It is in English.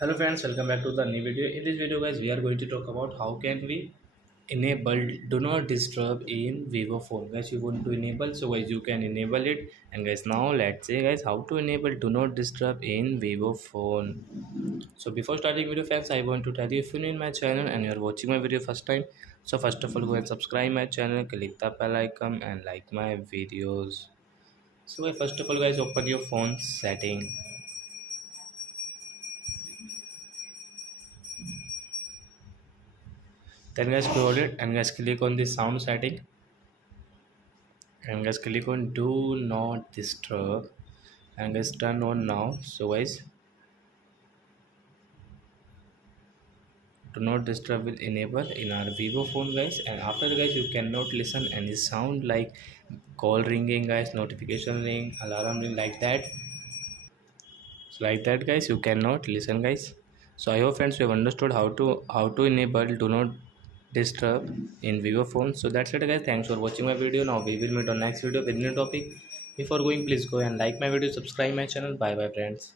Hello friends, welcome back to the new video. In this video guys, we are going to talk about how can we enable do not disturb in Vivo phone. Guys, you want to enable, so guys you can enable it. And guys, now let's say guys how to enable do not disturb in Vivo phone. So before starting video friends, I want to tell you, if you're new in my channel and you're watching my video first time, so first of all go and subscribe my channel, click the bell icon and like my videos. So guys, first of all guys, open your phone setting. Then guys scroll it and guys click on the sound setting and guys click on do not disturb and guys turn on now. So guys, do not disturb will enable in our Vivo phone guys, and after that, guys you cannot listen any sound like call ringing guys, notification ring, alarm ring, like that. So like that guys you cannot listen guys. So I hope friends you have understood how to enable do not disturb in Vivo phone. So that's it guys, thanks for watching my video. Now we will meet on next video with new topic. Before going, please go and like my video, subscribe my channel. Bye bye friends.